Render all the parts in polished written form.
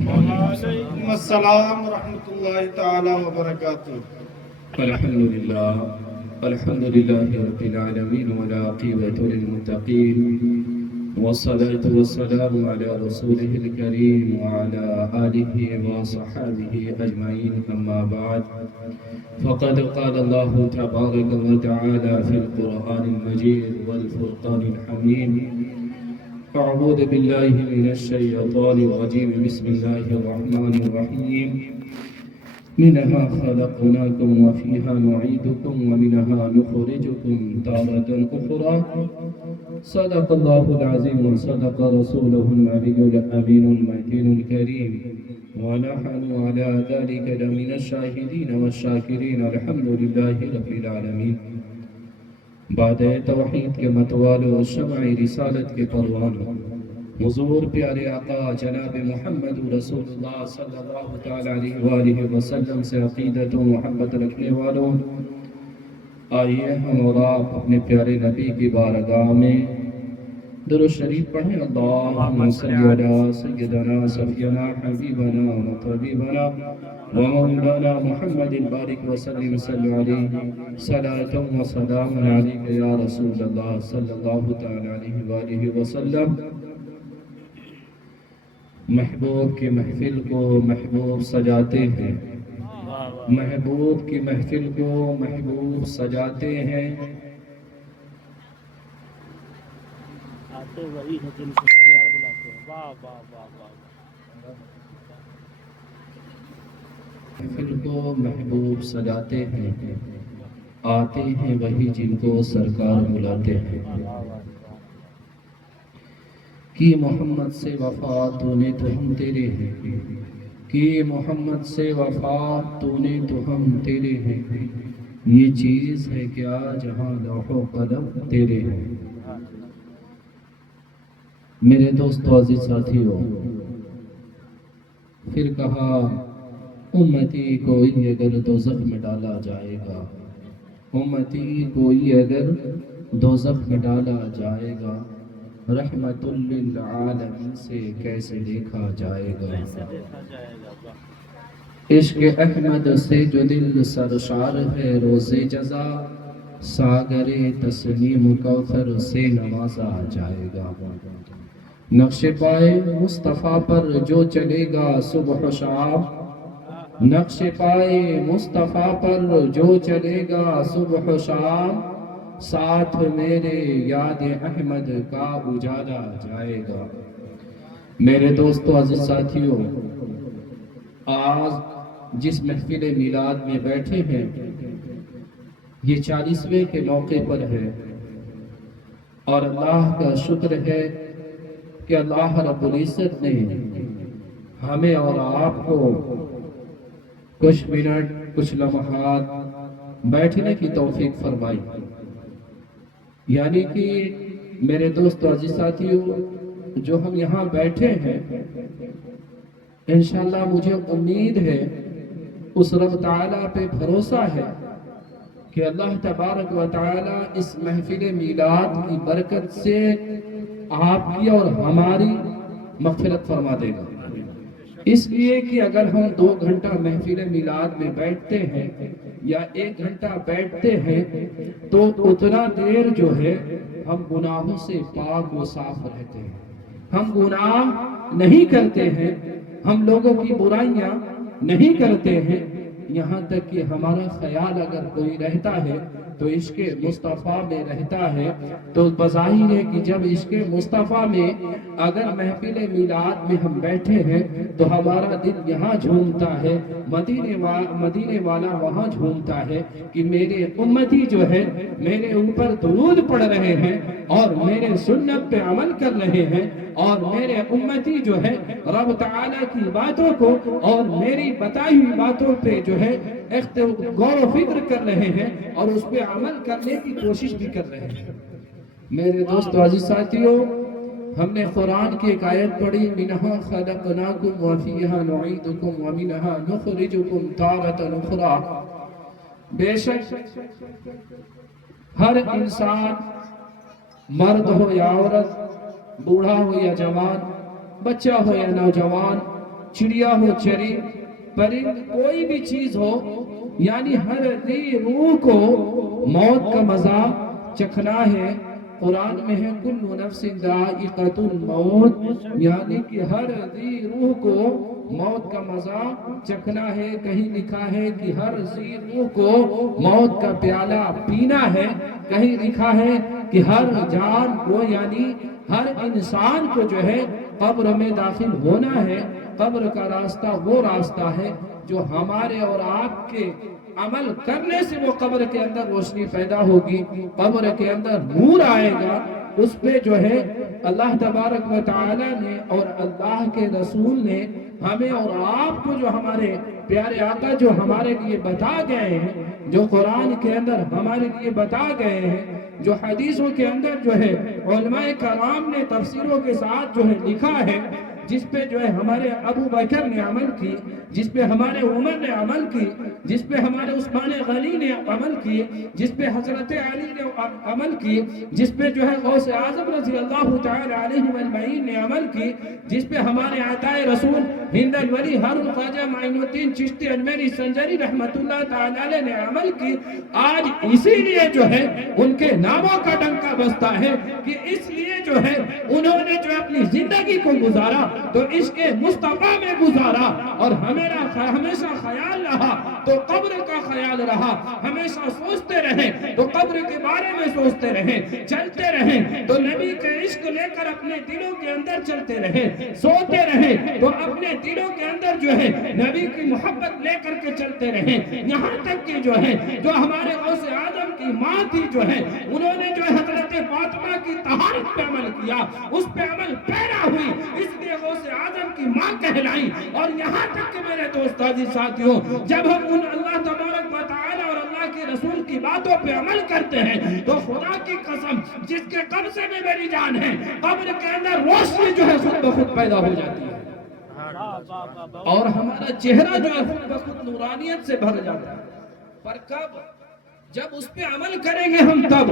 وعلیکم السلام ورحمۃ اللہ تعالی وبرکاتہ۔ الحمد لله رب العالمين والعاقبة للمتقين والصلاة والسلام على رسوله الكريم وعلى آله وصحابه أجمعين أما بعد فقد قال الله تبارك وتعالى في القرآن المجيد والفرقان الحميد أعوذ بالله من الشيطان الرجيم بسم الله الرحمن الرحيم منها خلقناكم وفيها نعيدكم ومنها نخرجكم تارة أخرى صدق الله العظيم وصدق رسوله النبي الأمين المكين الكريم ونحن على ذلك لمن الشاهدين والشاكرين الحمد لله رب العالمين۔ بعد توحید کے متوالو شمع رسالت کے پروانوں حضور پیارے آقا جناب محمد رسول اللہ صلی اللہ تعالی علیہ وآلہ وسلم سے عقیدت و محبت رکھنے والوں، آئیے ہم اور آپ اپنے پیارے نبی کی بارگاہ میں درود شریف پڑھیں۔ اللہم صلی علی سیدنا صفینا حبیبنا وطبیبنا ومولانا محمد بارک وسلم صلی علیہ صلاۃ و سلام علیک یا رسول اللہ صلی اللہ تعالی علیہ وآلہ وسلم۔ محبوب کی محفل کو محبوب سجاتے ہیں، محبوب کی محفل کو محبوب سجاتے ہیں، وہی ہے جن کو تیار بلاتے ہیں۔ واہ واہ واہ واہ۔ محفل کو محبوب سجاتے ہیں، آتے ہیں وہی جن کو سرکار بلاتے ہیں۔ کہ محمد سے وفا تو نے تو ہم تیرے ہیں، کہ محمد سے وفا تو نے تو ہم تیرے ہیں، یہ چیز ہے کیا جہاں لوح و قلم تیرے ہیں۔ میرے دوستو عزیز ساتھیوں، پھر کہا امتی کوئی اگر دوزخ میں ڈالا جائے گا، امتی کوئی اگر دوزخ میں ڈالا جائے گا، رحمت للعالمین سے کیسے دیکھا جائے گا۔ عشق احمد سے جو دل سرشار ہے روز جزا، ساگر تسلیم کوثر سے نوازا جائے گا۔ نقش پائے مصطفیٰ پر جو چلے گا صبح و شام، نقش پائے مصطفیٰ پر جو چلے گا صبح و شام، ساتھ میرے یاد احمد کا اجالا جائے گا۔ میرے دوستو عزیز ساتھیوں، آج جس محفل میلاد میں بیٹھے ہیں یہ 40ویں کے موقع پر ہے، اور اللہ کا شکر ہے کہ اللہ رب العزت نے ہمیں اور آپ کو کچھ منٹ کچھ لمحات بیٹھنے کی توفیق فرمائی۔ یعنی کہ میرے دوست عزیز ساتھیوں، جو ہم یہاں بیٹھے ہیں انشاءاللہ مجھے امید ہے، اس رب تعالیٰ پہ بھروسہ ہے کہ اللہ تبارک و تعالیٰ اس محفل میلاد کی برکت سے آپ کی اور ہماری مغفرت فرما دے گا۔ اس لیے کہ اگر ہم 2 گھنٹہ محفل میلاد میں بیٹھتے ہیں یا 1 گھنٹہ بیٹھتے ہیں تو اتنا دیر جو ہے ہم گناہوں سے پاک و صاف رہتے ہیں، ہم گناہ نہیں کرتے ہیں، ہم لوگوں کی برائیاں نہیں کرتے ہیں، یہاں تک کہ ہمارا خیال اگر کوئی رہتا ہے تو عشق مصطفیٰ میں رہتا ہے۔ تو بظاہر ہے کہ جب عشق مصطفیٰ میں اگر محفل میلاد میں ہم بیٹھے ہیں تو ہمارا دل یہاں جھومتا ہے، مدینے والا وہاں جھومتا ہے کہ میرے امتی جو ہے میرے اوپر درود پڑھ رہے ہیں اور میرے سنت پہ عمل کر رہے ہیں، اور میرے امتی جو ہے رب تعالیٰ کی باتوں کو اور میری بتائی ہوئی باتوں پہ جو ہے غور و فکر کر رہے ہیں اور اس پہ عمل کرنے کی کوشش بھی کر رہے ہیں۔ میرے دوستو عزیز ساتھیوں، ہم نے قرآن کی ایک آیت پڑھی، منہا خلقناکم وفیہا نعیدکم ومنہا نخرجکم تارۃ اخری۔ بے شک ہر انسان، مرد ہو یا عورت، بوڑھا ہو یا جوان، بچہ ہو یا نوجوان، چڑیا ہو چری، پرند کوئی بھی چیز ہو، یعنی ہر ذی روح کو موت کا مزہ چکھنا ہے۔ قرآن میں ہے کل نفس ذائقۃ الموت، یعنی کہ ہر ذی روح کو موت کا مزہ چکھنا ہے۔ کہیں لکھا ہے کہ ہر ذی روح کو موت کا پیالہ پینا ہے، کہیں لکھا ہے کہ ہر جان کو یعنی ہر انسان کو جو ہے قبر میں داخل ہونا ہے۔ قبر کا راستہ وہ راستہ ہے جو ہمارے اور آپ کے عمل کرنے سے وہ قبر کے اندر روشنی پیدا ہوگی، قبر کے اندر نور آئے گا۔ اس پہ جو ہے اللہ تبارک و تعالی نے اور اللہ کے رسول نے ہمیں اور آپ کو جو ہمارے پیارے آقا جو ہمارے لیے بتا گئے ہیں، جو قرآن کے اندر ہمارے لیے بتا گئے ہیں، جو حدیثوں کے اندر جو ہے علماء کرام نے تفسیروں کے ساتھ جو ہے لکھا ہے، جس پہ جو ہے ہمارے ابو بکر نے عمل کی، جس پہ ہمارے عمر نے عمل کی، جس پہ ہمارے عثمان غنی نے عمل کی، جس پہ حضرت علی نے عمل کی، جس پہ جو ہے غوث اعظم رضی اللہ تعالی علیہ اجمعین نے عمل کی، جس پہ ہمارے عطائے رسول ہند الولی ہارون خواجہ معین الدین چشتی اجمیری سنجری رحمت اللہ تعالی علیہ نے عمل کی۔ آج اسی لیے جو ہے ان کے ناموں کا ڈنکا بجتا ہے کہ اس لیے جو ہے انہوں نے جو اپنی زندگی کو گزارا تو عشق مصطفیٰ میں گزارا، اور ہمیشہ خیال رہا تو قبر کا خیال رہا، ہمیشہ سوچتے رہے تو قبر کے بارے میں سوچتے رہے، چلتے رہے تو نبی کے عشق لے کر اپنے دلوں کے اندر چلتے رہے، سوتے رہے تو اپنے دلوں کے اندر جو ہے نبی کی محبت لے کر کے چلتے رہے، یہاں تک کہ جو ہے جو ہمارے غوث اعظم کی ماں تھی جو ہے انہوں نے جو حضرت فاطمہ کی طہارت پہ عمل کیا، اس پہ عمل پیرا ہوئی، اس لیے غوث اعظم کی ماں کہلائی۔ اور یہاں تک کہ میرے دوست عزیز ساتھیوں، جب ہم ان اللہ تبارک و تعالی اور اللہ کے رسول کی باتوں پہ عمل کرتے ہیں تو خدا کی قسم جس کے قبضے میں میری جان ہے، قبر کے اندر روشنی جو ہے خود بخود پیدا ہو جاتی ہے، اور ہمارا چہرہ جو ہے خود بخود نورانیت سے بھر جاتا ہے۔ پر کب؟ جب اس پہ عمل کریں گے ہم، تب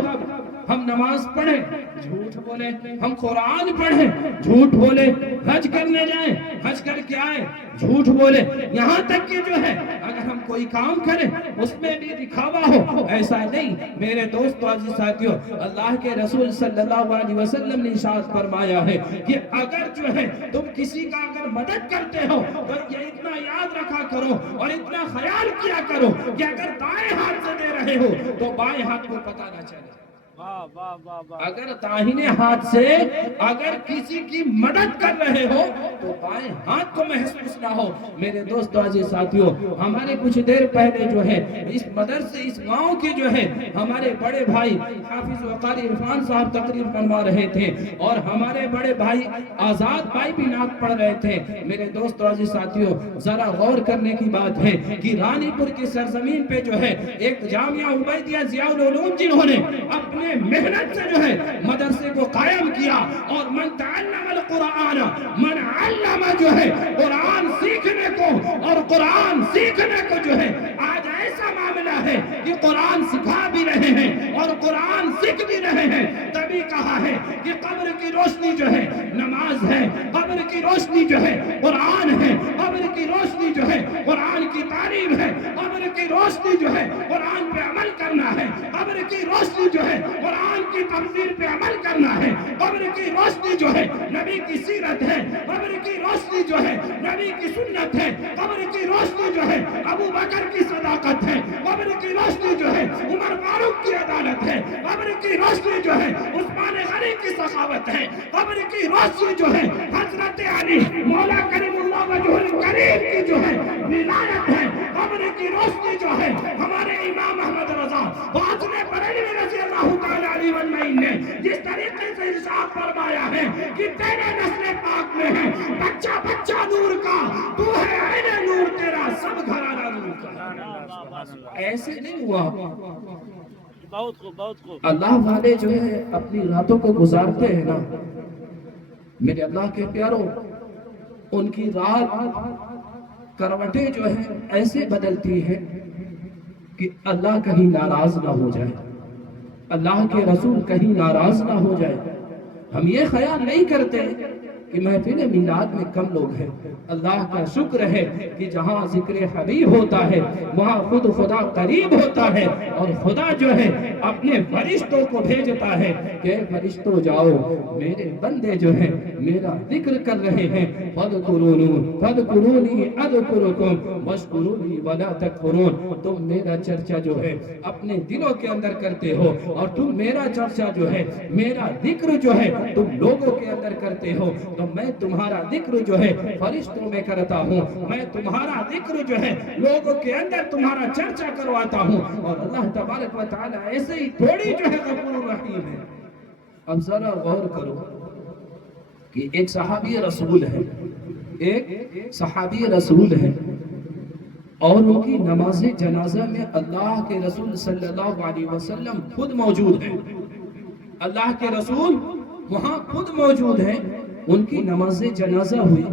ہم نماز پڑھیں جھوٹ بولیں، ہم قرآن پڑھیں جھوٹ بولیں، حج کرنے جائیں حج کر کے آئیں جھوٹ بولیں، یہاں تک کہ جو ہے اگر ہم کوئی کام کریں اس میں بھی دکھاوا ہو، ایسا نہیں۔ میرے دوست عزیز ساتھیوں، اللہ کے رسول صلی اللہ علیہ وسلم نے ارشاد فرمایا ہے کہ اگر جو ہے تم کسی کا اگر مدد کرتے ہو تو یہ اتنا یاد رکھا کرو اور اتنا خیال کیا کرو کہ اگر دائیں ہاتھ سے دے رہے ہو تو بائیں ہاتھ کو پتہ نہ چلے، اگر داہنے ہاتھ سے اگر کسی کی مدد کر رہے ہو تو بائیں ہاتھ کو محسوس نہ ہو۔ میرے دوستو عزیز ساتھیوں، ہمارے کچھ دیر پہلے جو ہے اس مدرسے اس گاؤں کے جو ہے ہمارے بڑے بھائی حافظ وقاری عرفان صاحب تقریر فرما رہے تھے، اور ہمارے بڑے بھائی آزاد بھائی بھی نعت پڑھ رہے تھے۔ میرے دوستو عزیز ساتھیوں، ذرا غور کرنے کی بات ہے کہ رانی پور کی سرزمین پہ جو ہے ایک جامعہ عبیدیہ ضیاء العلوم جنہوں نے اپنے محنت سے جو ہے مدرسے کو قائم کیا، اور من تعلم القرآن من علم جو ہے قرآن سیکھنے کو اور قرآن سیکھنے کو جو ہے آج ایسا معاملہ ہے کہ قرآن سکھا بھی رہے ہیں اور قرآن سیکھ بھی رہے ہیں۔ تبھی کہا ہے کہ قبر کی روشنی جو ہے نماز ہے، قبر کی روشنی جو ہے قرآن ہے، قبر کی روشنی جو ہے قرآن کی تعلیم ہے، قبر کی روشنی جو ہے قرآن پہ عمل کرنا ہے، قبر کی روشنی جو ہے قرآن کی تفسیر پہ عمل کرنا ہے، قبر کی روشنی جو ہے نبی کی سیرت ہے، قبر کی روشنی جو ہے نبی کی سنت ہے، قبر کی روشنی جو ہے ابو بکر کی صداقت ہے، قبر کی روشنی جو ہے عمر فاروق کی عدالت ہے، قبر کی روشنی جو ہے عثمان غنی کی سخاوت ہے، قبر کی روشنی جو ہے حضرت علی مولا کریم اللہ وجہ الکریم کی جو ہے ولایت ہے، قبر کی روشنی جو ہے ہمارے امام احمد رضا باطن بریلوی رضی اللہ تعالی علیہ وسلم نے جس طریقے سے ارشاد فرمایا ہے کہ تیرے نسل پاک میں ہے بچہ بچہ نور کا، تو ہے عین نور، تیرا سب گھرانہ نور کا۔ ایسے نہیں ہوا، بہت خوب بہت خوب۔ اللہ والے جو ہے اپنی راتوں کو گزارتے ہیں نا میرے اللہ کے پیاروں، ان کی رات کروٹیں جو ہیں ایسے بدلتی ہیں کہ اللہ کہیں ناراض نہ ہو جائے، اللہ کے رسول کہیں ناراض نہ ہو جائے۔ ہم یہ خیال نہیں کرتے کہ کہ محفل میلاد میں کم لوگ ہیں. اللہ کا شکر ہے کہ جہاں ذکر حبیب ہوتا ہے وہاں خود خدا قریب ہوتا ہے، اور خدا جو ہے اپنے فرشتوں کو بھیجتا ہے کہ فرشتوں جاؤ، میرے بندے جو ہیں میرا ذکر کر رہے ہیں، فَاذْكُرُونِي أَذْكُرُكُمْ وَاشْكُرُونِي وَلَا تَكْفُرُونَ. تم میرا چرچا جو ہے اپنے دلوں کے اندر کرتے ہو، اور تم میرا چرچا جو ہے، میرا ذکر جو ہے تم لوگوں کے اندر کرتے ہو، تو میں تمہارا ذکر جو ہے فرشتوں میں کرتا ہوں، میں تمہارا ذکر جو ہے لوگوں کے اندر تمہارا چرچا کرواتا ہوں. اور اللہ تبارک و تعالیٰ ایسے ہی تھوڑی جو ہے غفور رحیم ہے. اب ذرا غور کرو کہ ایک صحابی رسول ہے، ایک صحابی رسول ہے، اور ان کی نماز جنازہ میں اللہ کے رسول صلی اللہ علیہ وسلم خود موجود ہیں. اللہ کے رسول وہاں خود موجود ہیں. ان کی نماز جنازہ ہوئی،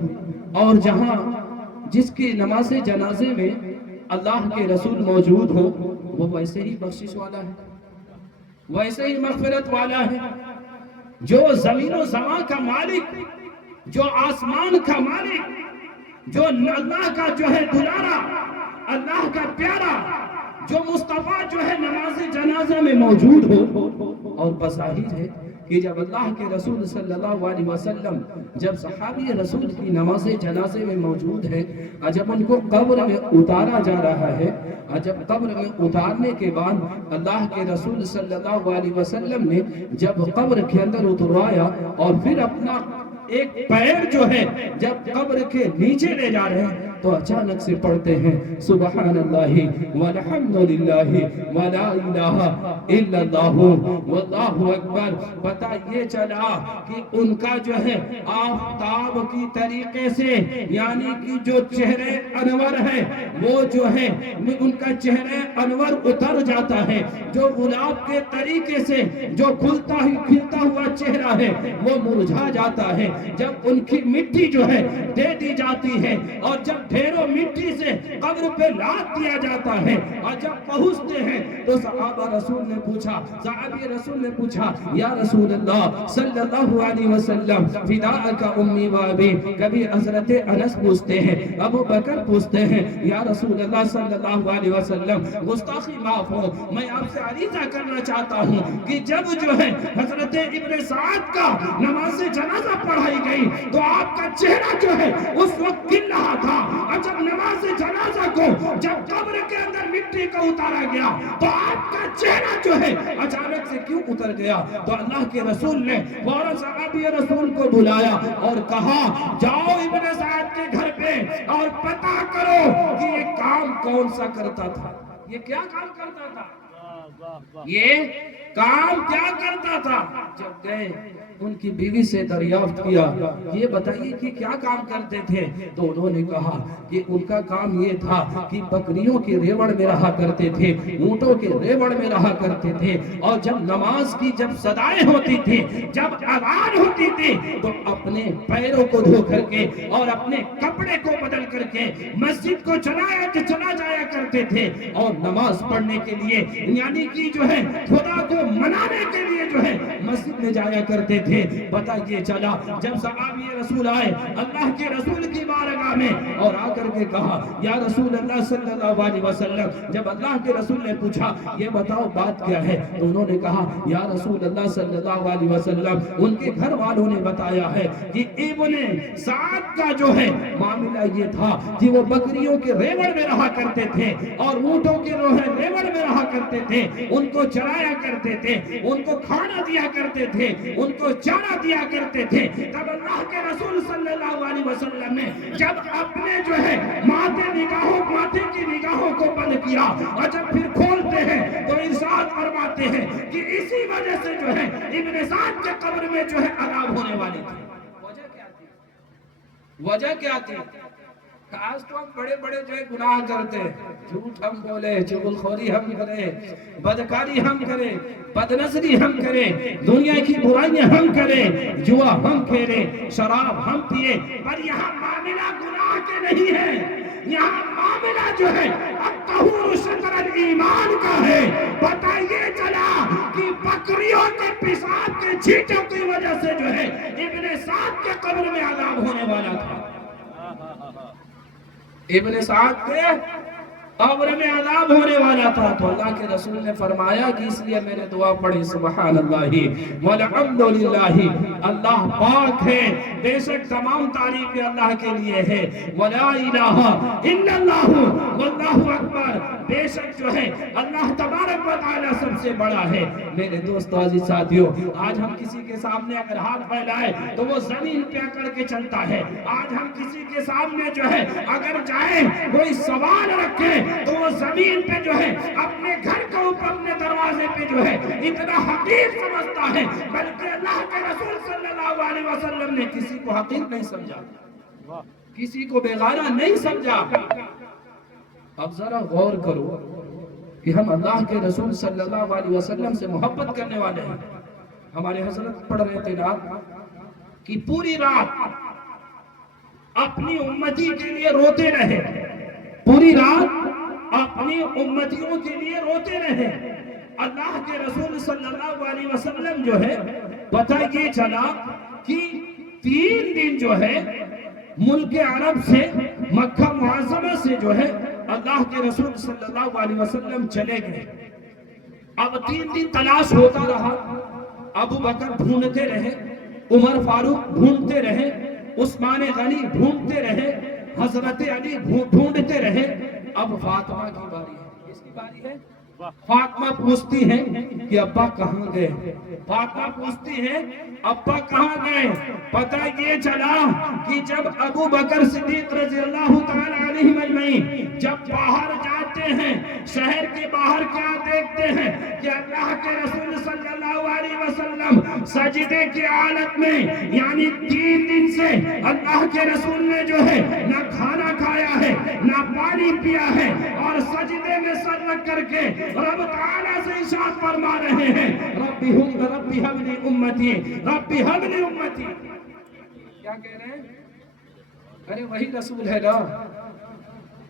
اور جہاں جس کی نماز جنازے میں اللہ کے رسول موجود ہو وہ ویسے ہی بخشش والا ہے، ویسے ہی مغفرت والا ہے. جو زمین و زمان کا مالک، جو آسمان کا مالک، جو اللہ کا جو ہے دلارا، اللہ کا پیارا، جو مصطفیٰ جو ہے نماز جنازہ میں موجود ہو. اور بظاہر ہے کہ جب اللہ کے رسول صلی اللہ علیہ وسلم جب صحابی رسول کی نماز جنازے میں موجود ہے، جب ان کو قبر میں اتارا جا رہا ہے، جب قبر میں اتارنے کے بعد اللہ کے رسول صلی اللہ علیہ وسلم نے جب قبر کے اندر اتروایا، اور پھر اپنا ایک پیر جو ہے جب قبر کے نیچے لے جا رہے ہیں، تو اچانک سے پڑھتے ہیں سبحان اللہ والحمد للہ ولا الہ الا اللہ واللہ اکبر. پتہ یہ چلا کہ ان کا جو ہے آفتاب کی طریقے سے، یعنی کہ جو چہرے انور ہے وہ جو ہے ان کا چہرے انور اتر جاتا ہے، جو گلاب کے طریقے سے جو کھلتا ہوا چہرہ ہے وہ مرجھا جاتا ہے. جب ان کی مٹی جو ہے دے دی جاتی ہے، اور جب ڈھیروں مٹی سے قبر پہ لاد دیا جاتا ہے، اور جب پہنچتے ہیں تو صحابہ رسول نے پوچھا، صحابی رسول نے پوچھا یا رسول اللہ صلی اللہ علیہ وسلم فداءک امی و ابی. کبھی حضرت انس پوچھتے ہیں، ابو بکر پوچھتے ہیں یا رسول اللہ صلی اللہ علیہ وسلم گستاخی معاف ہو، میں آپ سے عریضہ کرنا چاہتا ہوں کہ جب جو ہے حضرت ابن سعد کا نماز جنازہ پڑھائی گئی تو آپ کا چہرہ جو ہے اس وقت کھل رہا تھا، اور جب نماز جنازہ کو جب قبر کے اندر مٹی کو اتارا گیا تو آپ کا چہرہ جو ہے اچانک سے کیوں اتر گیا؟ تو اللہ کے رسول نے فوراً صحابی رسول کو بلایا اور کہا جاؤ ابن سعد کے گھر پہ اور پتہ کرو کہ یہ کام کون سا کرتا تھا، یہ کیا کام کرتا تھا، یہ کام کیا کرتا تھا. جب گئے ان کی بیوی سے دریافت کیا یہ بتائیے کہ کیا کام کرتے تھے، تو انہوں نے کہا کہ ان کا کام یہ تھا کہ بکریوں کے ریوڑ میں رہا کرتے تھے، اونٹوں کے ریوڑ میں رہا کرتے تھے، اور جب نماز کی جب صدائیں ہوتی تھی، جب اذان ہوتی تھی تو اپنے پیروں کو دھو کر کے اور اپنے کپڑے کو بدل کر کے مسجد کو چلا جایا کرتے تھے، اور نماز پڑھنے کے لیے یعنی کہ جو ہے خدا کو منانے کے لیے جو ہے مسجد میں جایا کرتے تھے. پتہ یہ چلا جب صحابی رسول آئے اللہ کے رسول کی بارگاہ میں اور آ کر کے کہا یا رسول اللہ صلی اللہ علیہ وسلم، جب اللہ کے رسول نے پوچھا یہ بتاؤ بات کیا ہے، تو انہوں نے کہا یا رسول اللہ صلی اللہ علیہ وسلم ان کے گھر والوں نے بتایا ہے کہ ابن سعد کا جو ہے معاملہ یہ تھا کہ وہ بکریوں کے ریوڑ میں رہا کرتے تھے اور اونٹوں کے ریوڑ میں رہا کرتے تھے، ان کو چرایا کرتے تھے، ان کو کھانا دیا کرتے تھے، ان کو چارہ دیا کرتے تھے. تب اللہ کے رسول صلی اللہ علیہ وسلم نے جب اپنے جو ہے ماتھے کی نگاہوں کو بند کیا اور جب پھر کھولتے ہیں تو ارشاد فرماتے ہیں کہ اسی وجہ سے جو ہے ابن سعد کے قبر میں جو ہے عذاب ہونے والی تھی. وجہ کیا تھی؟ آج تو ہم بڑے بڑے جو ہے گناہ کرتے ہیں، جھوٹ ہم بولے، چغل خوری ہم کریں، بدکاری ہم کریں، بدنظری ہم کریں، دنیا کی برائیاں ہم کریں، جوا ہم کھیلیں، شراب ہم پیے، پر یہاں معاملہ گناہ کے نہیں ہے، یہاں معاملہ جو ہے الطہور شطر الایمان کا ہے. پتہ یہ چلا کی بکریوں کے پیشاب کے چھینٹوں کی وجہ سے جو ہے ابن سعد کے قبر میں عذاب ہونے والا تھا. ابن سعد کے قبر میں عذاب ہونے والا تھا. تو اللہ کے رسول نے فرمایا کہ اس لیے میں نے دعا پڑھی سبحان اللہ والحمدللہ, اللہ پاک ہے, بے شک تمام تعریفیں اللہ کے لیے ہے, ولا الہ الا اللہ واللہ اکبر, بے شک جو ہے اللہ تبارک و تعالی سب سے بڑا ہے. میرے دوستو عزیز ساتھیو, آج ہم کسی کے سامنے اگر ہاتھ پھیلائے تو وہ زمین پہ اکڑ کے چلتا ہے. آج ہم کسی کے سامنے جو ہے اگر جائیں کوئی سوال رکھے تو وہ زمین پہ جو ہے اپنے گھر کے اوپر اپنے دروازے پہ جو ہے اتنا حقیر سمجھتا ہے, بلکہ اللہ کے رسول صلی اللہ علیہ وسلم نے کسی کو حقیر نہیں سمجھا, کسی کو بیگانہ نہیں سمجھا. اب ذرا غور کرو کہ ہم اللہ کے رسول صلی اللہ علیہ وسلم سے محبت کرنے والے ہیں. ہمارے حضرت پڑھ رہے تھے نا کہ پوری رات اپنی امتی کے لیے روتے رہے, پوری رات اپنی امتیوں کے لیے روتے رہے. اللہ کے رسول صلی اللہ علیہ وسلم جو ہے پتہ یہ چلا کہ 3 دن جو ہے ملک عرب سے مکہ معظمہ سے جو ہے اللہ کے رسول صلی اللہ علیہ وسلم چلے گئے. اب 3 دن تلاش ہوتا رہا, ابو بکر ڈھونڈتے رہے, عمر فاروق ڈھونڈتے رہے, عثمان غنی ڈھونڈتے رہے, حضرت علی ڈھونڈتے رہے. اب فاطمہ کی باری ہے. کس کی باری ہے؟ فاطمہ پوچھتی ہیں کہ ابا کہاں گئے, فاطمہ پوچھتی ہیں ابا کہاں گئے. پتہ یہ چلا کہ جب ابو بکر صدیق رضی اللہ تعالی عنہ اجمعین جب باہر جاتے ہیں, شہر کے باہر کیا دیکھتے ہیں کہ اللہ کے رسول صلی اللہ علیہ وسلم سجدے کی حالت میں, یعنی 3 دن سے اللہ کے رسول نے جو ہے نہ کھانا کھایا ہے نہ پانی پیا ہے, اور سجدے میں سر رکھ کر کے رب تعالیٰ سے ارشاد فرما رہے ہیں ربی حبلی امتی, ربی حبلی امتی. کیا کہہ رہے ہیں؟ ارے وہی رسول ہے نا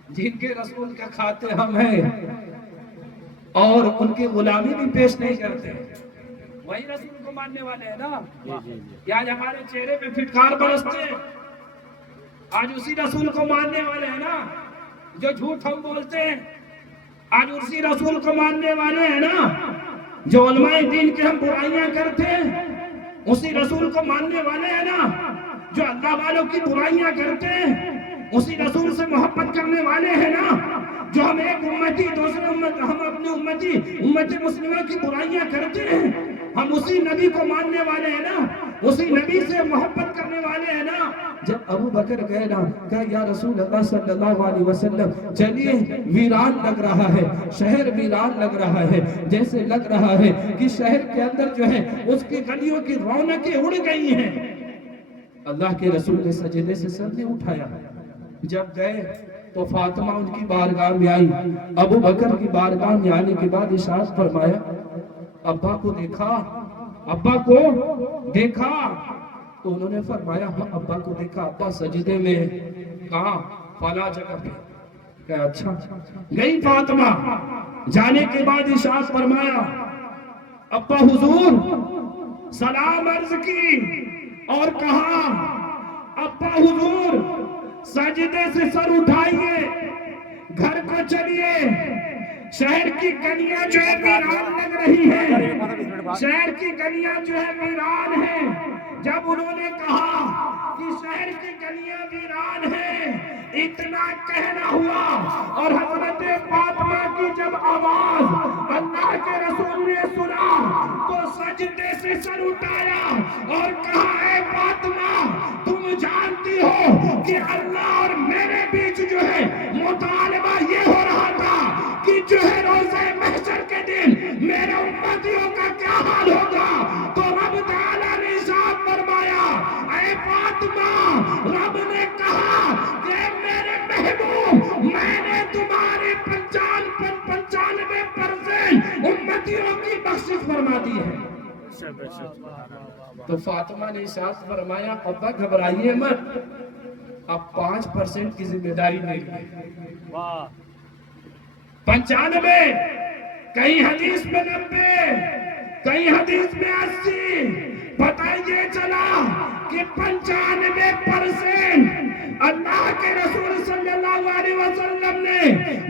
جن کے رسول کا کھاتے ہم ہیں اور ان کی غلامی بھی پیش نہیں کرتے, وہی رسول کو ماننے والے ہیں نا. آج ہمارے چہرے پہ پھٹکار برستے ہیں, آج اسی رسول کو ماننے والے ہیں نا. جو جھوٹ ہم بولتے ہیں آج اسی رسول کو ماننے والے ہیں نا. جو علماء دین کے ہم برائیاں کرتے ہیں اسی رسول کو ماننے والے ہیں نا. جو اللہ والوں کی برائیاں کرتے ہیں اسی رسول سے محبت کرنے والے ہیں نا. جو ہم ایک امتی دوسرے امت, ہم اپنی امت مسلمہ کی برائیاں کرتے ہیں, ہم اسی نبی کو ماننے والے ہیں نا, اسی نبی سے محبت کرنے والے ہیں نا. جب ابو بکر گئے نا کہا یا رسول اللہ صلی اللہ علیہ وسلم چلیے ویران لگ رہا ہے, شہر ویران لگ رہا ہے, جیسے لگ رہا ہے کہ شہر کے اندر جو ہے اس کی گلیوں کی رونقیں اڑ گئی ہیں. اللہ کے رسول نے سجدے سے سر نہیں اٹھایا. جب گئے تو فاطمہ ان کی بارگاہ میں آئی, ابو بکر کی بارگاہ میں آنے کے بعد ارشاد فرمایا ابا کو دیکھا, ابا کو دیکھا. تو انہوں نے فرمایا ہاں ابا کو دیکھا, ابا سجدے میں. کہاں؟ فلاں جگہ پہ. کہا اچھا. گئی فاطمہ, جانے کے بعد ارشاد فرمایا ابا حضور سلام عرض کی اور کہا ابا حضور سجدے سے سر اٹھائیے, گھر کو چلیے, شہر کی گلیاں جو ہے ویران لگ رہی ہیں, شہر کی گلیاں جو ہے ویران ہیں. جب انہوں نے کہا کہ شہر کی گلیاں ویران ہیں, اتنا کہنا ہوا اور حضرت فاطمہ کی جب آواز اللہ کے رسول نے سنا تو سجدے سے سر اٹھایا اور کہا اے فاطمہ تم جانتی ہو کہ اللہ اور میرے بیچ جو ہے مطالبہ یہ ہو رہا تھا کہ جو ہے روزہ محشر کے دن میرے امتیوں کا کیا حال ہوگا. تو رب تعالیٰ نے ارشاد فرمایا اے فاطمہ رب نے کہا کہ میرے محبوب میں نے تمہارے 95% امتیوں کی بخشش فرما دی ہے. تو فاطمہ نے ارشاد فرمایا ابا گھبرائیے مت, اب 5% کی ذمہ داری میری ہے. 95 کہیں حدیث میں 90 کئی حدیث میں 80، پتہ یہ چلا کہ 95% اللہ کے رسول صلی اللہ علیہ وسلم نے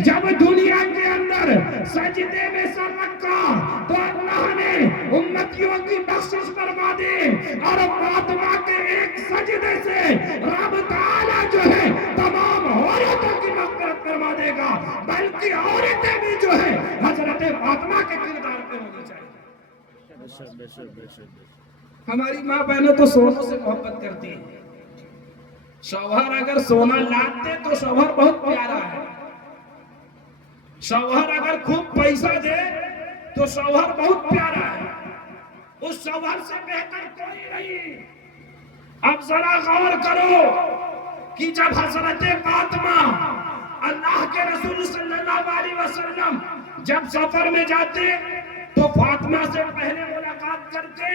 جب دنیا کے اندر سجدے میں سر رکھا تو اللہ نے امتیوں کی بخشش فرما دی، اور فاطمہ کے ایک سجدے سے رب تعالیٰ جو ہے تمام عورتوں کی مغفرت فرما دے گا، بلکہ عورتیں بھی جو ہے حضرت فاطمہ کے کردار پہ ہونی چاہیے۔ ہماری ماں بہنیں تو سونوں سے محبت کرتی ہیں، شوہر اگر سونا لاتے تو شوہر بہت پیارا ہے، شوہر اگر خوب پیسہ دے تو شوہر بہت پیارا ہے، اس شوہر سے بہتر کوئی نہیں۔ اب ذرا غور کرو کہ جب حضرت فاطمہ اللہ کے رسول صلی اللہ علیہ وسلم جب سفر میں جاتے تو فاطمہ سے پہلے ملاقات کرتے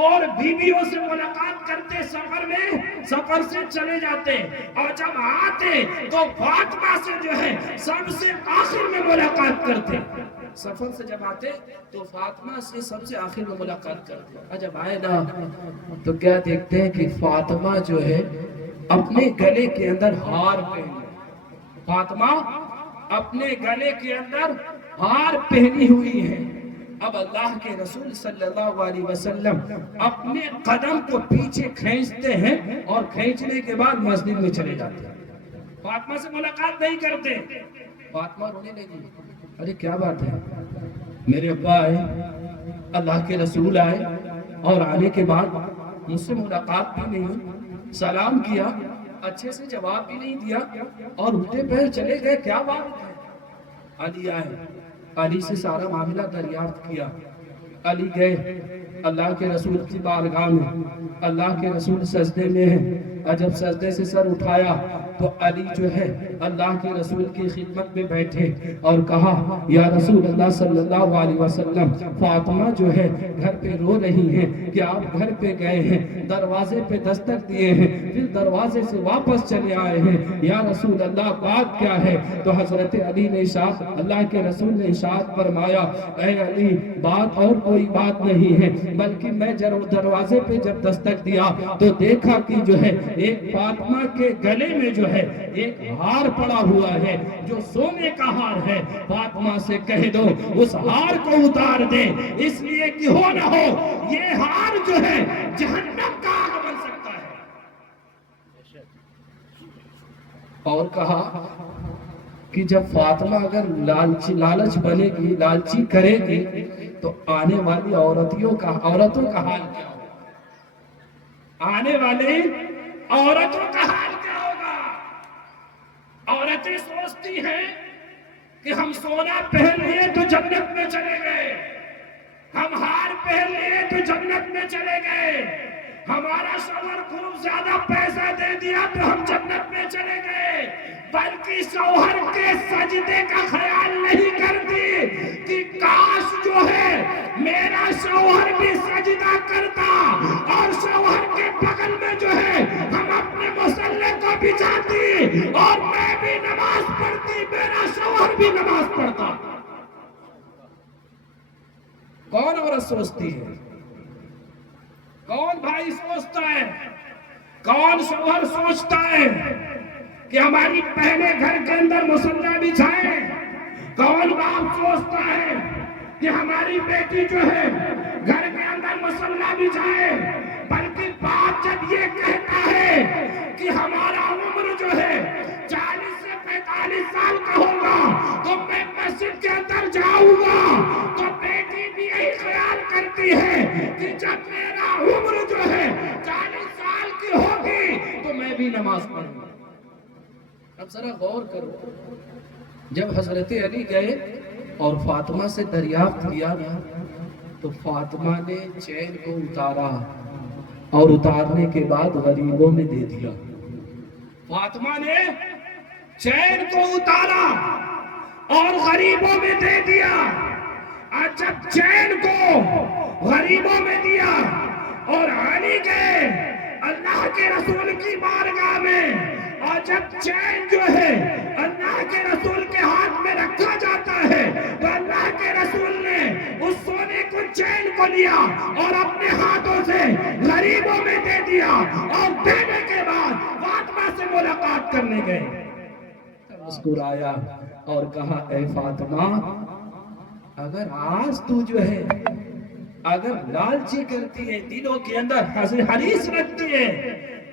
اور بیویوں سے ملاقات کرتے، سفر سے چلے جاتے، اور جب آتے تو فاطمہ سے جو ہے سب سے آخر میں ملاقات کرتے، سفر سے جب آتے تو فاطمہ سے سب سے آخر میں ملاقات کرتے۔ جب آئے نا تو کیا دیکھتے ہیں کہ فاطمہ جو ہے اپنے گلے کے اندر ہار پہنی، فاطمہ اپنے گلے کے اندر ہار پہنی ہوئی ہے۔ اب اللہ کے رسول صلی اللہ علیہ وسلم اپنے قدم کو پیچھے کھینچتے ہیں اور کھینچنے کے بعد مسجد میں چلے جاتے ہیں، فاطمہ سے ملاقات نہیں کرتے۔ فاطمہ رونے لگی، ارے کیا بات ہے، میرے ابا آئے، اللہ کے رسول آئے، اور آنے کے بعد مجھ سے ملاقات بھی نہیں، سلام کیا، اچھے سے جواب بھی نہیں دیا، اور اٹھے پیر چلے گئے، کیا بات ہے؟ علی آئے، علی سے سارا معاملہ دریافت کیا، علی گئے اللہ کے رسول کی بارگاہ میں، اللہ کے رسول سجدے میں ہیں، اور جب سجدے سے سر اٹھایا تو علی جو ہے اللہ کے رسول کی خدمت میں بیٹھے اور کہا، یا رسول اللہ صلی اللہ علیہ وسلم، فاطمہ جو ہے گھر پہ رو رہی ہیں کہ آپ گھر پہ گئے ہیں، دروازے پہ دستک دیے ہیں، پھر دروازے سے واپس چلے آئے ہیں، یا رسول اللہ بات کیا ہے؟ تو حضرت علی نے ارشاد، اللہ کے رسول نے ارشاد فرمایا، اے علی بات اور کوئی بات نہیں ہے، بلکہ میں دروازے پہ جب دستک دیا تو دیکھا کہ جو ہے ایک فاطمہ کے گلے میں جو ہے ایک ہار پڑا ہوا ہے جو سونے کا ہار ہے، فاطمہ سے کہہ دو اس ہار کو اتار دے، اس لیے کہ ہو نہ ہو یہ ہار جو ہے جہنم کا آگ بن سکتا ہے۔ اور کہا کہ جب فاطمہ اگر لالچ بنے گی، لالچی کرے گی تو آنے والی عورتوں کا حال کیا ہوگا؟ آنے والی عورتوں کا حال کیا ہوگا؟ عورتیں سوچتی ہیں کہ ہم سونا پہن لیے تو جنت میں چلے گئے، ہم ہار پہن لیے تو جنت میں چلے گئے، ہمارا شوہر خوب زیادہ پیسہ دے دیا تو ہم جنت میں چلے گئے، بلکہ شوہر کے سجدے کا خیال نہیں کرتی کہ کاش جو ہے میرا شوہر بھی سجدہ کرتا اور شوہر کے بغل میں جو ہے ہم اپنے مصلے کو بچھاتی اور میں بھی نماز پڑھتی، میرا شوہر بھی نماز پڑھتا۔ کون عورت سوچتی ہے؟ کون بھائی سوچتا ہے؟ کون شوہر سوچتا ہے کہ ہماری بہنیں گھر کے اندر مصلی بچھائیں؟ کون باپ سوچتا ہے کہ ہماری بیٹی جو ہے گھر کے اندر مصلی بچھائے؟ بلکہ باپ جب یہ کہتا ہے کہ ہمارا عمر جو ہے 40 سے 45 سال کا ہوگا تو میں مسجد کے اندر جاؤں گا، تو بیٹی بھی یہی خیال کرتی ہے کہ جب میرا عمر جو ہے 40 سال کی ہوگی تو میں بھی نماز پڑھوں گا۔ اب ذرا غور کرو، جب حضرت علی گئے اور فاطمہ سے دریافت کیا تو فاطمہ نے چین کو اتارا اور اتارنے کے بعد غریبوں میں دے دیا۔ فاطمہ نے چین کو اتارا اور غریبوں میں دے دیا، اور جب چین کو غریبوں میں دیا اور علی گئے اللہ کے رسول کی بارگاہ میں، اور جب چین جو ہے اللہ کے رسول کے ہاتھ میں رکھا جاتا ہے تو اللہ کے رسول نے اس سونے کو چین کو لیا اور اپنے ہاتھوں سے غریبوں میں دے دیا، اور دینے کے بعد فاطمہ سے ملاقات کرنے گئے، مسکرایا اور کہا اے فاطمہ، اگر آج تو جو ہے اگر لالچی کرتی ہے، دلوں کے اندر حریص رکھتی ہے،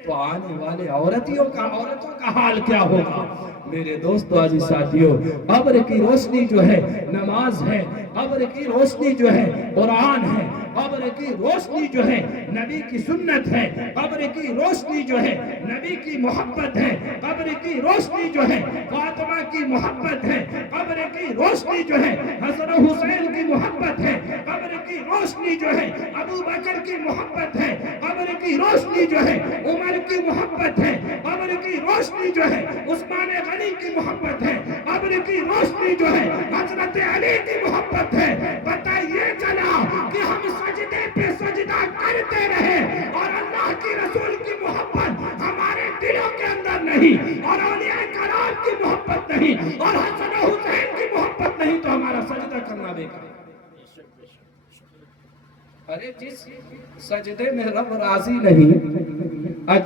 تو آنے والے عورتوں کا حال کیا ہوگا؟ میرے دوستو عزیز ساتھیو، قبر کی روشنی جو ہے نماز ہے، قبر کی روشنی جو ہے قرآن ہے، قبر کی روشنی جو ہے نبی کی سنت ہے، قبر کی روشنی جو ہے نبی کی محبت ہے، قبر کی روشنی جو ہے فاطمہ کی محبت ہے، قبر کی روشنی جو ہے حسن حسین کی محبت ہے، قبر کی روشنی جو ہے ابو بکر کی محبت ہے، قبر کی روشنی جو ہے عمر کی محبت ہے، قبر کی روشنی جو ہے عثمان غنی کی محبت ہے، قبر کی روشنی جو ہے حضرت علی کی محبت ہے۔ پتہ یہ چلا کہ ہم سجدے پہ سجدہ کرتے رہے اور اللہ کی رسول کی محبت ہمارے دلوں کے اندر نہیں، اور اولیاء کرام کی محبت نہیں، اور حسن و حسین کی محبت نہیں، تو ہمارا سجدہ کرنا بیکار ہے۔ ارے جس سجدے میں رب راضی نہیں،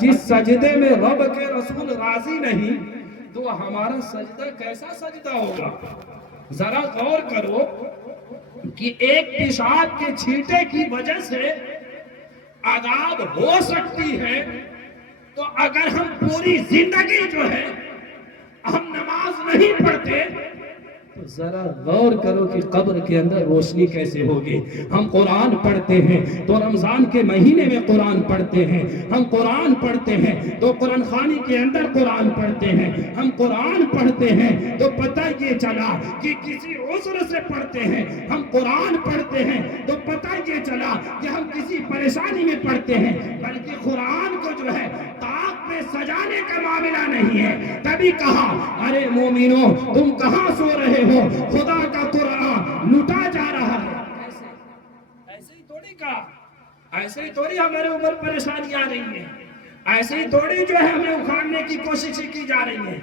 جس سجدے میں رب کے رسول راضی نہیں، تو ہمارا سجدہ کیسا سجدہ ہوگا؟ ذرا غور کرو کہ ایک پیشاب کے چھینٹے کی وجہ سے عذاب ہو سکتی ہے، تو اگر ہم پوری زندگی جو ہے ہم نماز نہیں پڑھتے، تو ذرا غور کرو کہ قبر کے اندر روشنی کیسے ہوگی۔ ہم قرآن پڑھتے ہیں تو رمضان کے مہینے میں قرآن پڑھتے ہیں، ہم قرآن پڑھتے ہیں تو قرآن خوانی کے اندر قرآن پڑھتے ہیں، ہم قرآن پڑھتے ہیں تو پتہ یہ چلا کہ کسی عذر سے پڑھتے ہیں، ہم قرآن پڑھتے ہیں تو پتہ یہ چلا کہ ہم کسی پریشانی میں پڑھتے ہیں، بلکہ قرآن کو جو ہے طاق پہ سجانے کا معاملہ نہیں ہے۔ تبھی کہا ارے مومنوں تم کہاں سو رہے ہو، خدا کا قرآن لٹا جا رہا ہے۔ ایسے ہی تھوڑی کہا، ایسے ہی تھوڑی ہمارے اوپر پریشانی آ رہی ہے، ایسے ہی تھوڑی جو ہے ہمیں اکھاڑنے کی کوششیں کی جا رہی ہیں،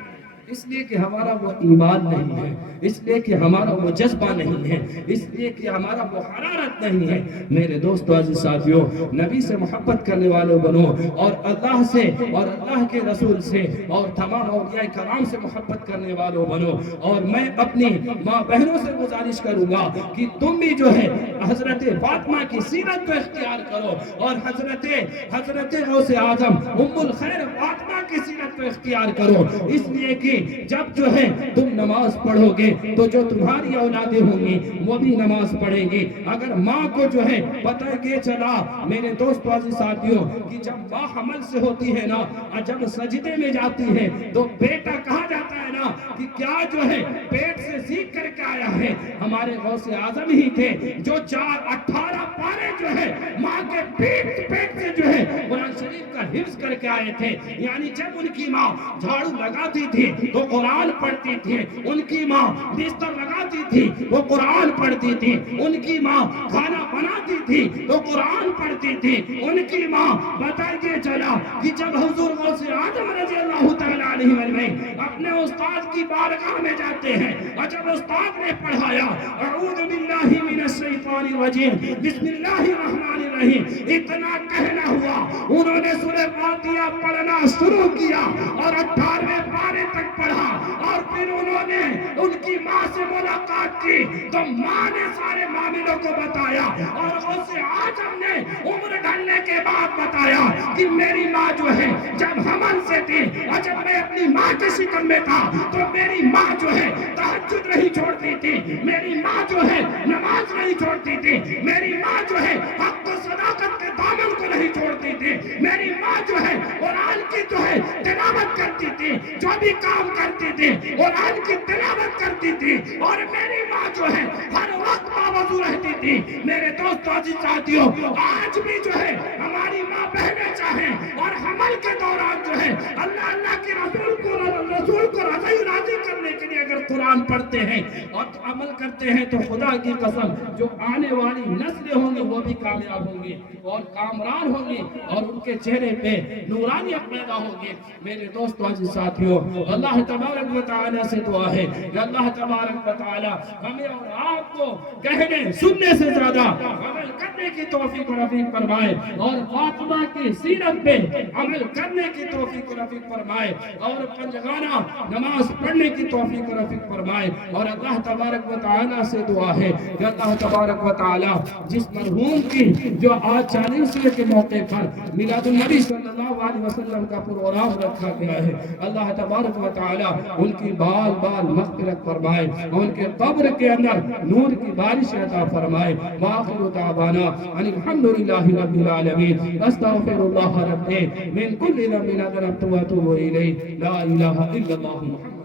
اس لیے کہ ہمارا وہ ایمان نہیں ہے، اس لیے کہ ہمارا وہ جذبہ نہیں ہے، اس لیے کہ ہمارا وہ حرارت نہیں ہے۔ میرے دوستو عزیز ساتھیو، نبی سے محبت کرنے والے بنو، اور اللہ سے اور اللہ کے رسول سے اور تمام اولیاء کرام سے محبت کرنے والوں بنو۔ اور میں اپنی ماں بہنوں سے گزارش کروں گا کہ تم بھی جو ہے حضرت فاطمہ کی سیرت کو اختیار کرو، اور حضرت غوث اعظم ام الخیر فاطمہ کی سیرت کو اختیار کرو، اس لیے کہ جب جو ہے تم نماز پڑھو گے تو جو تمہاری اولادیں ہوں گی وہ بھی نماز پڑھیں گی۔ اگر ماں کو جو ہے پتہ یہ چلا میرے دوستو عزیز ساتھیوں کہ جب ماں حمل سے ہوتی ہے نا، اور جب سجدے میں جاتی ہے تو بیٹا کہا جاتا ہے نا کہ کیا جو ہے پیٹ سے سیکھ کر کے آیا ہے۔ ہمارے غوث اعظم ہی تھے جو 18 پارے جو ہے ماں کے پیٹ سے جو ہے قرآن شریف کا حفظ کر کے آئے تھے۔ یعنی جب ان کی ماں جھاڑو لگاتی تھی تو قرآن پڑھتی تھی، ان کی ماں بستر لگاتی تھی وہ قرآن پڑھتی تھی، ان کی ماں کھانا بناتی تھی تو قرآن پڑھتی تھی، ان کی ماں بتائیے چلا کہ جب حضور غوث اعظم رضی اللہ تعالیٰ عنہ مجمعین اپنے استاد کی بارگاہ میں جاتے ہیں، اور جب استاد نے پڑھایا اعوذ باللہ من الشیطان الرجیم بسم اللہ الرحمن الرحیم، اتنا کہنا ہوا انہوں نے سورہ فاتحہ پڑھنا شروع کیا اور 18ویں پارے تک پڑھا، اور پھر انہوں نے ان کی ماں سے ملاقات کی تو ماں نے سارے معاملوں کو بتایا، اور غوث اعظم نے عمر ڈھلنے کے بعد بتایا کہ میری ماں جو ہے جب حمل سے تھی اور جب میں اپنی ماں کے شکم میں تھا تو میری ماں جو ہے تہجد نہیں چھوڑتی تھی، میری ماں جو ہے نماز نہیں چھوڑتی تھی، میری ماں جو ہے حق و صداقت کے دامن کو نہیں چھوڑتی تھی، میری ماں جو ہے قرآن کی جو ہے تلاوت کرتی تھی، جو بھی کام کرتی تھی قرآن کی تلاوت کرتی تھی، اور میری ماں جو ہے ہر وقت باوضو رہتی تھی۔ میرے دوستو عزیز ساتھیوں، آج بھی جو ہے ہماری ماں بہنیں چاہیں اور حمل کے دوران جو ہے اللہ کے رسول کو راضی کرنے کے لیے اگر قرآن قرآن پڑھتے ہیں اور عمل کرتے ہیں تو خدا کی قسم جو آنے والی نسلیں ہوں گی وہ بھی کامیاب ہوں گی اور کامران ہوں گی اور ان کے چہرے پہ نورانیت پیدا ہوگی۔ میرے دوستو عزیز ساتھیوں، اللہ تبارک و تعالیٰ سے دعا ہے کہ اللہ تبارک و تعالیٰ ہمیں اور آپ کو کہنے سننے سے زیادہ عمل کرنے کی توفیق و رفیق فرمائے اور فاطمہ کی سیرت پہ عمل کرنے کی توفیق و رفیق فرمائے اور پنجگانہ نماز پڑھنے کی توفیق و رفیق فرمائے۔ اور اللہ تبارک و تعالیٰ سے دعا ہے کہ اللہ تبارک و تعالیٰ جس مرحوم کی جو آج 40ویں کے موقع پر میلاد النبی صلی اللہ علیہ وسلم کا پروگرام رکھا گیا ہے، اللہ تبارک و تعالیٰ ان کی بال بال مغفرت فرمائے اور ان کے قبر کے اندر نور کی بارش عطا فرمائے۔ وآخر دعوانا ان الحمدللہ رب العالمین، استغفر اللہ ربی من کل ذنب اذنبت واتوب الیہ، لا الہ الا اللہ محمد